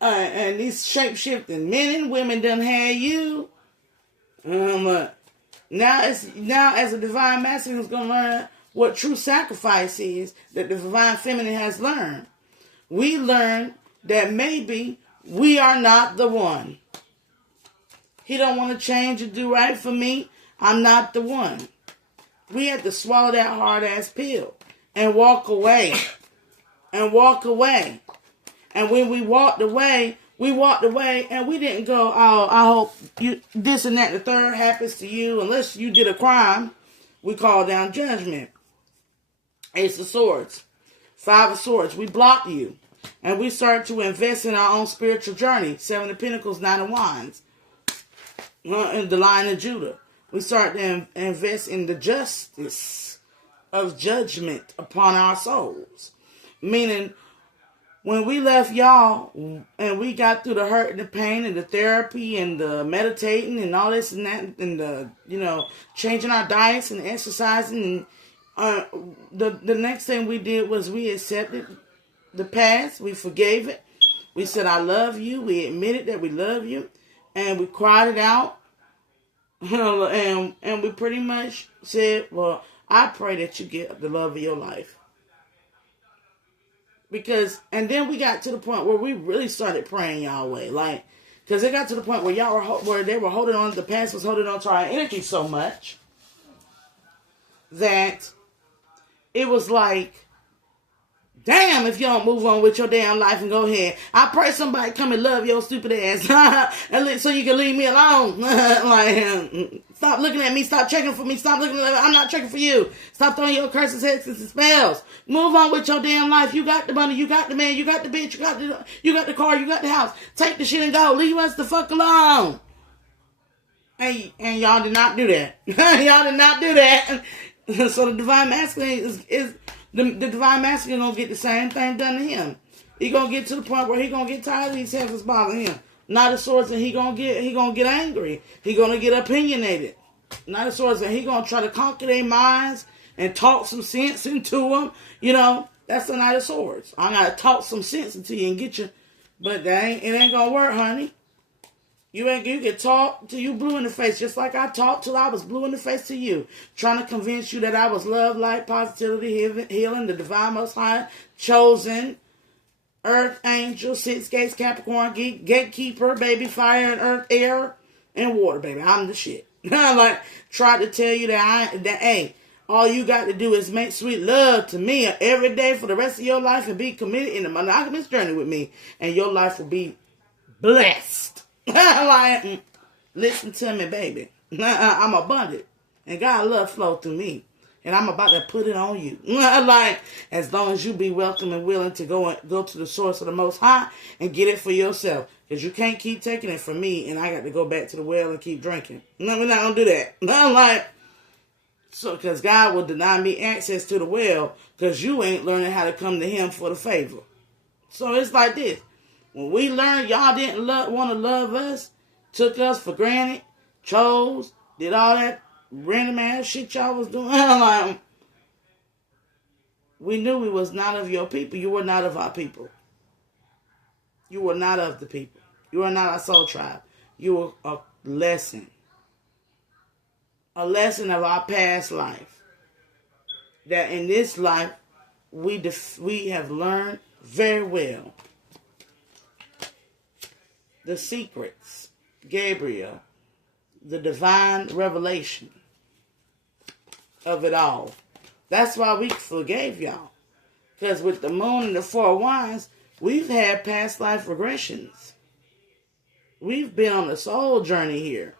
and these shape-shifting men and women done had you. Now as a divine masculine is going to learn what true sacrifice is that the divine feminine has learned. We learned that maybe we are not the one. He don't want to change or do right for me. I'm not the one. We had to swallow that hard-ass pill and walk away. And walk away. And when we walked away and we didn't go, oh, I hope you this and that and the third happens to you unless you did a crime. We call down judgment. Ace of Swords. Five of Swords. We block you. And we start to invest in our own spiritual journey. Seven of Pentacles, Nine of Wands. In the Lion of Judah. We start to invest in the justice of judgment upon our souls. Meaning, when we left y'all and we got through the hurt and the pain and the therapy and the meditating and all this and that and the, changing our diets and exercising and the next thing we did was we accepted the past. We forgave it. We said, I love you. We admitted that we love you. And we cried it out. And we pretty much said, well, I pray that you get the love of your life. And then we got to the point where we really started praying Yahweh. Because it got to the point where where they were holding on, the past was holding on to our energy so much that it was like, damn, if you don't move on with your damn life and go ahead. I pray somebody come and love your stupid ass and so you can leave me alone. Stop looking at me. Stop checking for me. Stop looking at me. I'm not checking for you. Stop throwing your curses, hexes, and spells. Move on with your damn life. You got the money. You got the man. You got the bitch. You got the car. You got the house. Take the shit and go. Leave us the fuck alone. And y'all did not do that. Y'all did not do that. So the divine masculine is the divine masculine gonna get the same thing done to him. He gonna get to the point where he gonna get tired of these heifers bothering him. Knight of Swords, and he gonna get angry. He gonna get opinionated. Knight of Swords, and he gonna try to conquer their minds and talk some sense into them. That's the Knight of Swords. I gotta talk some sense into you and get you, but it ain't gonna work, honey. You can talk till you blue in the face, just like I talked till I was blue in the face to you, trying to convince you that I was love, light, positivity, healing, the divine, most high, chosen, earth, angel, 6 gates, Capricorn, gatekeeper, baby, fire and earth, air, and water, baby. I'm the shit. Tried to tell you that hey, all you got to do is make sweet love to me every day for the rest of your life and be committed in a monogamous journey with me, and your life will be blessed. Listen to me, baby. I'm abundant. And God love flow through me. And I'm about to put it on you. As long as you be welcome and willing to go to the source of the Most High and get it for yourself. Because you can't keep taking it from me and I got to go back to the well and keep drinking. No, we're not going to do that. Because God will deny me access to the well because you ain't learning how to come to him for the favor. So it's like this. When we learned y'all didn't want to love us, took us for granted, chose, did all that random ass shit y'all was doing, like, we knew we was not of your people. You were not of our people. You were not of the people. You are not our soul tribe. You were a lesson. A lesson of our past life. That in this life, we have learned very well. The secrets, Gabriel, the divine revelation of it all. That's why we forgave y'all. Because with the moon and the 4 wands, we've had past life regressions. We've been on a soul journey here.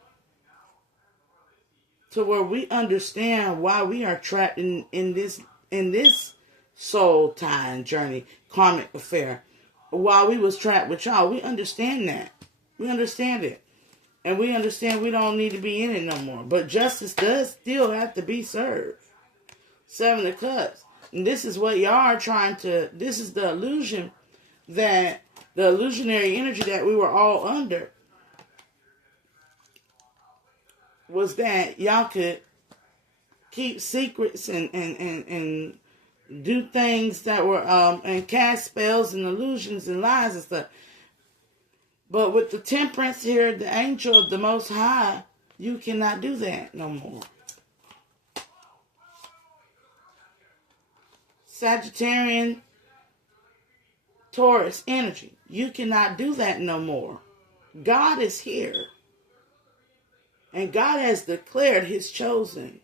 To where we understand why we are trapped in this soul time journey, karmic affair. While we was trapped with y'all, we understand that. We understand it. And we understand we don't need to be in it no more. But justice does still have to be served. 7 of Cups. And this is what y'all are trying to, this is the illusion that, the illusionary energy that we were all under, was that y'all could keep secrets and do things that were, and cast spells and illusions and lies and stuff. But with the temperance here, the angel of the Most High, you cannot do that no more. Sagittarian, Taurus energy. You cannot do that no more. God is here. And God has declared his chosen.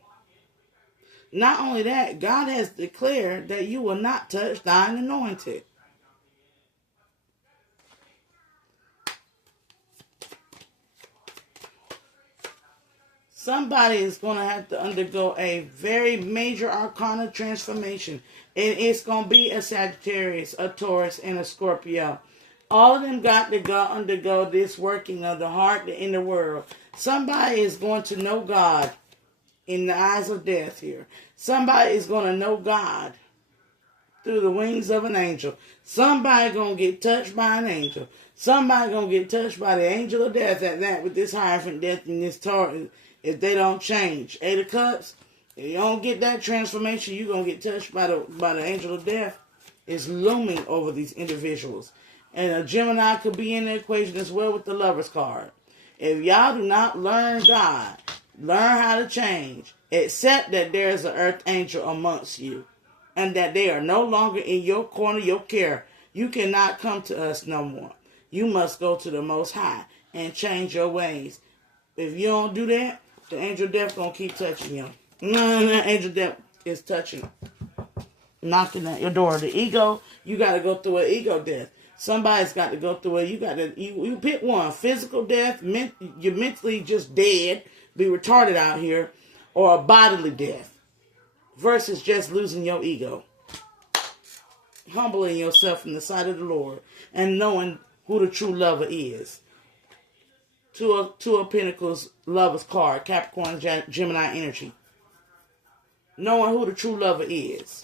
Not only that, God has declared that you will not touch thine anointed. Somebody is going to have to undergo a very major arcana transformation. And it's going to be a Sagittarius, a Taurus, and a Scorpio. All of them got to undergo this working of the heart, the inner world. Somebody is going to know God in the eyes of death here. Somebody is going to know God through the wings of an angel. Somebody going to get touched by an angel. Somebody going to get touched by the angel of death at that with this Hierophant death and this Taurus. If they don't change. 8 of Cups, if you don't get that transformation, you're going to get touched by the angel of death. It's looming over these individuals. And a Gemini could be in the equation as well with the Lover's card. If y'all do not learn God, learn how to change, accept that there is an earth angel amongst you, and that they are no longer in your corner, your care, you cannot come to us no more. You must go to the Most High and change your ways. If you don't do that, the angel of death gonna keep touching you. The angel of death is touching, knocking at your door. The ego, you got to go through an ego death. Somebody's got to go through it. You pick one. Physical death, you're mentally just dead, be retarded out here, or a bodily death versus just losing your ego. Humbling yourself in the sight of the Lord and knowing who the true lover is. Two of Pentacles, Lover's card, Capricorn, Gemini energy. Knowing who the true lover is.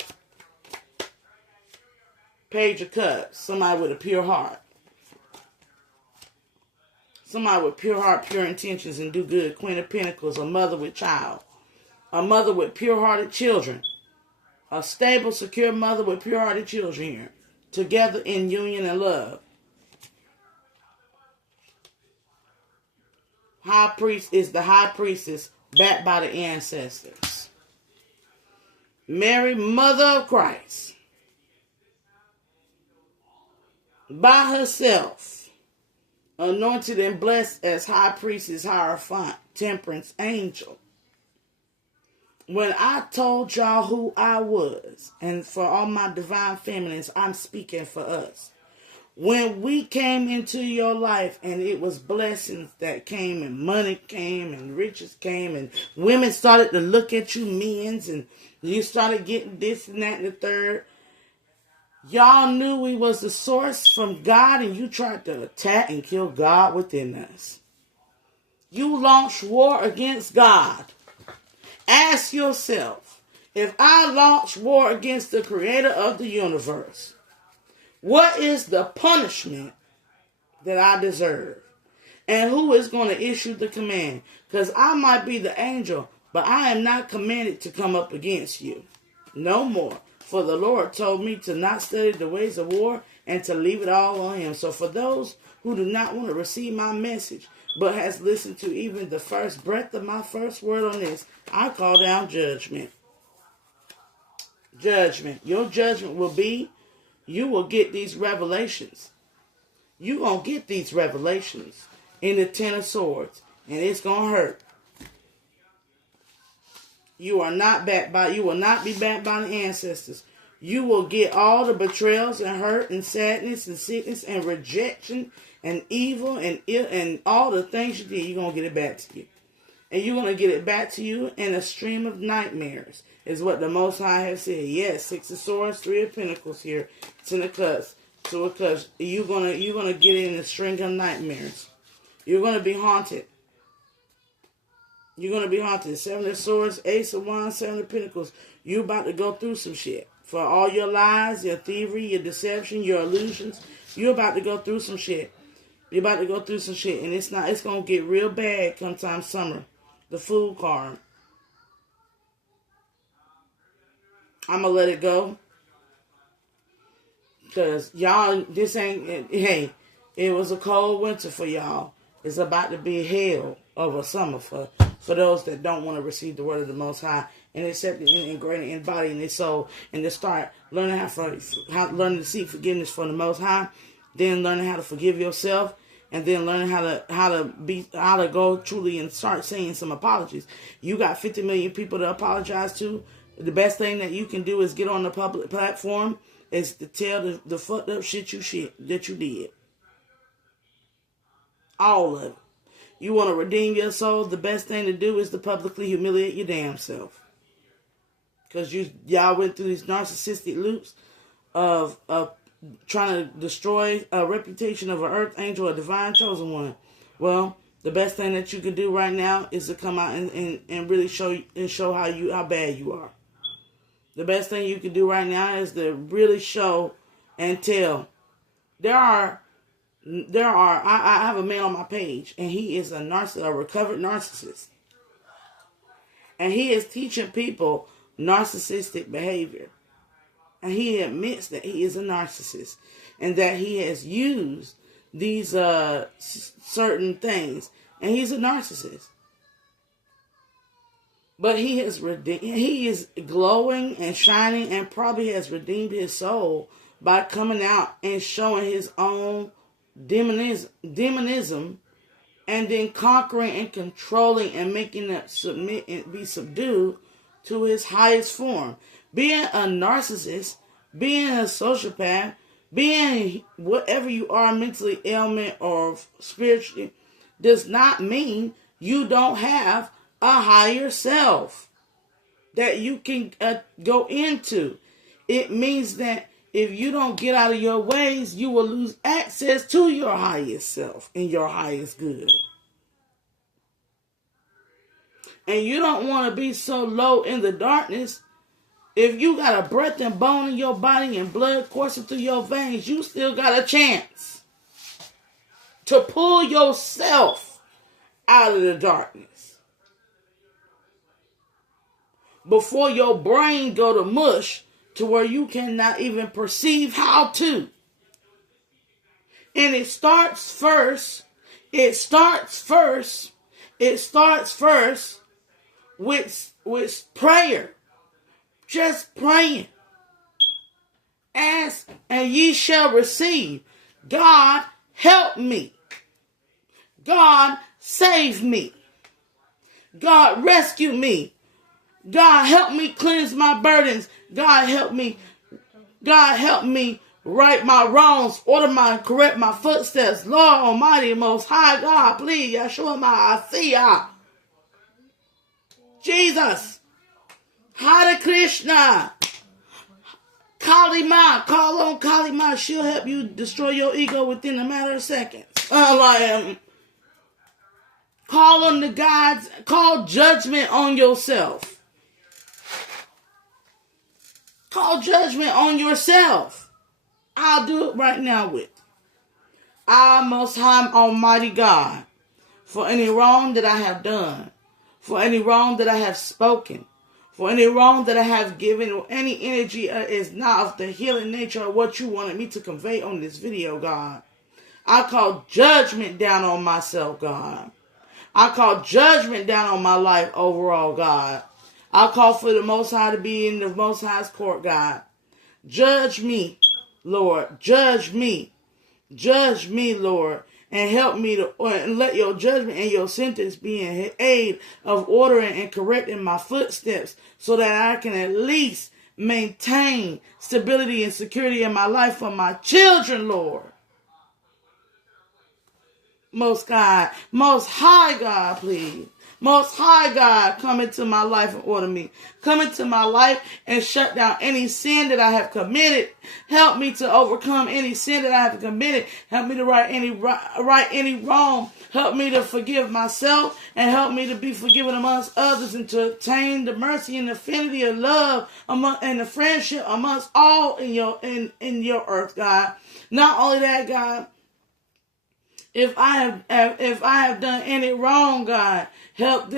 Page of Cups, somebody with a pure heart. Somebody with pure heart, pure intentions, and do good. Queen of Pentacles, a mother with child. A mother with pure-hearted children. A stable, secure mother with pure-hearted children here. Together in union and love. High priest is the high priestess backed by the ancestors. Mary, mother of Christ. By herself. Anointed and blessed as high priestess, Hierophant, temperance angel. When I told y'all who I was, and for all my divine feminines, I'm speaking for us. When we came into your life and it was blessings that came and money came and riches came and women started to look at you, men's, and you started getting this and that and the third. Y'all knew we was the source from God and you tried to attack and kill God within us. You launched war against God. Ask yourself, if I launch war against the creator of the universe, What is the punishment that I deserve? And who is going to issue the command? Because I might be the angel, but I am not commanded to come up against you. No more. For the Lord told me to not study the ways of war and to leave it all on him. So for those who do not want to receive my message, but has listened to even the first breath of my first word on this, I call down judgment. Judgment. Your judgment will be, you will get these revelations. You gonna get these revelations in the Ten of Swords, and it's gonna hurt. You will not be backed by the ancestors. You will get all the betrayals and hurt and sadness and sickness and rejection and evil and ill and all the things you did. You're gonna get it back to you, and you're gonna get it back to you in a stream of nightmares. Is what the Most High has said. Yes, 6 of Swords, 3 of Pentacles here, 10 of Cups. So because you're gonna get in a string of nightmares. You're gonna be haunted. You're gonna be haunted. 7 of Swords, Ace of Wands, 7 of Pentacles. You're about to go through some shit. For all your lies, your thievery, your deception, your illusions, you're about to go through some shit. You're about to go through some shit, and it's gonna get real bad come time summer. The Fool card. I'm gonna let it go. Because y'all, this ain't, hey, it was a cold winter for y'all. It's about to be hell of a summer for those that don't want to receive the word of the Most High and accept it and integrate it in body and their soul, and to start learning learning to seek forgiveness from the Most High, then learning how to forgive yourself, and then learning how to go truly and start saying some apologies. You got 50 million people to apologize to. The best thing that you can do is get on the public platform is to tell the fucked up shit that you did. All of it. You want to redeem your soul, the best thing to do is to publicly humiliate your damn self. Because y'all went through these narcissistic loops of trying to destroy a reputation of an earth angel, a divine chosen one. Well, the best thing that you can do right now is to come out and really show how bad you are. The best thing you can do right now is to really show and tell. I have a man on my page, and he is a recovered narcissist. And he is teaching people narcissistic behavior. And he admits that he is a narcissist and that he has used these certain things. And he's a narcissist. But he is glowing and shining and probably has redeemed his soul by coming out and showing his own demonism and then conquering and controlling and making that submit and be subdued to his highest form. Being a narcissist, being a sociopath, being whatever you are, mentally ailment or spiritually, does not mean you don't have a higher self that you can go into. It means that if you don't get out of your ways, you will lose access to your highest self and your highest good. And you don't want to be so low in the darkness. If you got a breath and bone in your body and blood coursing through your veins, you still got a chance to pull yourself out of the darkness before your brain go to mush to where you cannot even perceive how to. And it starts first with prayer. Just praying. Ask and ye shall receive. God help me. God save me. God rescue me. God help me cleanse my burdens. God help me right my wrongs, correct my footsteps. Lord Almighty, Most High God, please, Yeshua Ma'asiyah. Jesus, Hare Krishna, Kali Ma, call on Kali Ma. She'll help you destroy your ego within a matter of seconds. Call on the gods, call judgment on yourself. Call judgment on yourself. I'll do it right now with our Most High Almighty God, for any wrong that I have done, for any wrong that I have spoken, for any wrong that I have given, or any energy is not of the healing nature of what you wanted me to convey on this video, God. I call judgment down on myself, God. I call judgment down on my life overall, God. I call for the Most High to be in the Most High's court, God. Judge me, Lord. Judge me. Judge me, Lord. And help me to, and let your judgment and your sentence be in aid of ordering and correcting my footsteps so that I can at least maintain stability and security in my life for my children, Lord. Most High God, please. Most High God, come into my life and order me. Come into my life and shut down any sin that I have committed. Help me to overcome any sin that I have committed. Help me to right any wrong. Help me to forgive myself and help me to be forgiven amongst others and to attain the mercy and affinity of love and the friendship amongst all in your earth, God. Not only that, God, if I have done any wrong, God, help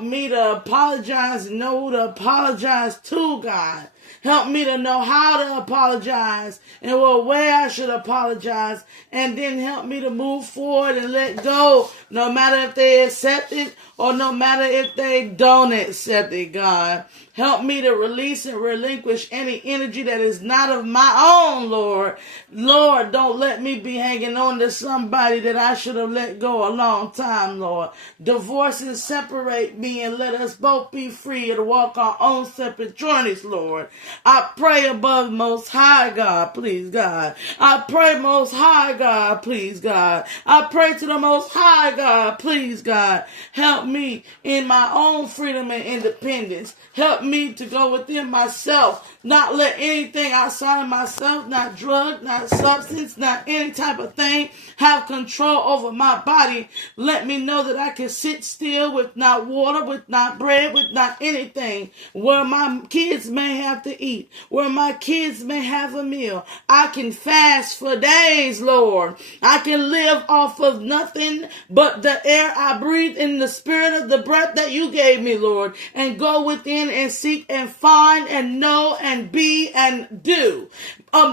me to apologize and know who to apologize to, God. Help me to know how to apologize and what way I should apologize, and then help me to move forward and let go, no matter if they accept it or no matter if they don't accept it, God. Help me to release and relinquish any energy that is not of my own, Lord. Lord, don't let me be hanging on to somebody that I should have let go a long time, Lord. Divorce and separate me and let us both be free to walk our own separate journeys, Lord. I pray above Most High God, please, God. I pray Most High God, please, God. I pray to the Most High God, please, God. Help me in my own freedom and independence. Help me to go within myself, not let anything outside of myself, not drug, not substance, not any type of thing, have control over my body. Let me know that I can sit still with not water, with not bread, with not anything, where my kids may have to eat, where my kids may have a meal. I can fast for days, Lord. I can live off of nothing but the air I breathe in the spirit of the breath that you gave me, Lord, and go within and seek and find and know and be and do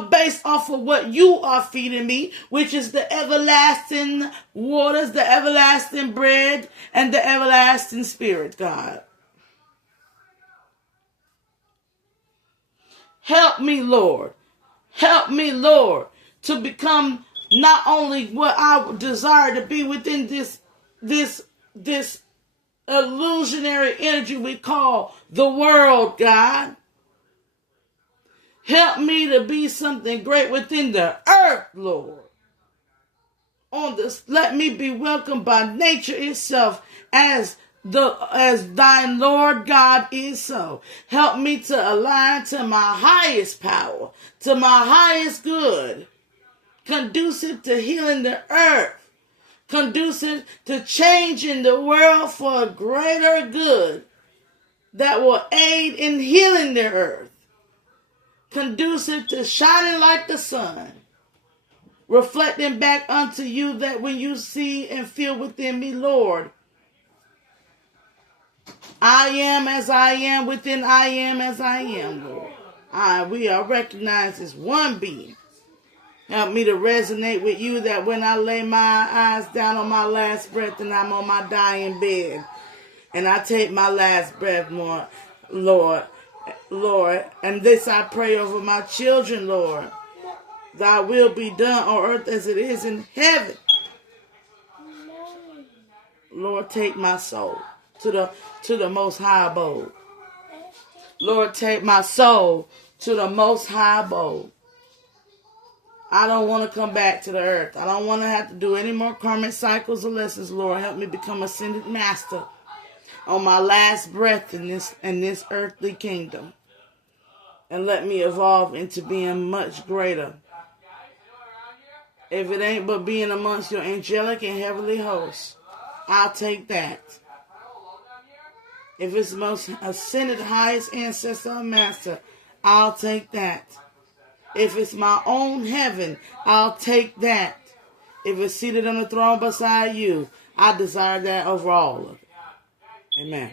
based off of what you are feeding me, which is the everlasting waters, the everlasting bread, and the everlasting spirit, God. Help me, Lord. Help me, Lord, to become not only what I desire to be within this illusionary energy we call the world, God. Help me to be something great within the earth, Lord. Let me be welcomed by nature itself as thine Lord God is so. Help me to align to my highest power, to my highest good, conducive to healing the earth, conducive to changing the world for a greater good that will aid in healing the earth, conducive to shining like the sun, reflecting back unto you that when you see and feel within me, Lord, I am as I am within I am as I am, Lord. We are recognized as one being. Help me to resonate with you that when I lay my eyes down on my last breath and I'm on my dying bed and I take my last breath, Lord, and this I pray over my children, Lord. Thy will be done on earth as it is in heaven. Lord, take my soul to the most high abode. Lord, take my soul to the most high abode. I don't want to come back to the earth. I don't want to have to do any more karmic cycles or lessons, Lord. Help me become ascended master on my last breath in this earthly kingdom. And let me evolve into being much greater. If it ain't but being amongst your angelic and heavenly hosts, I'll take that. If it's the most ascended, highest ancestor or master, I'll take that. If it's my own heaven, I'll take that. If it's seated on the throne beside you, I desire that over all of it. Amen.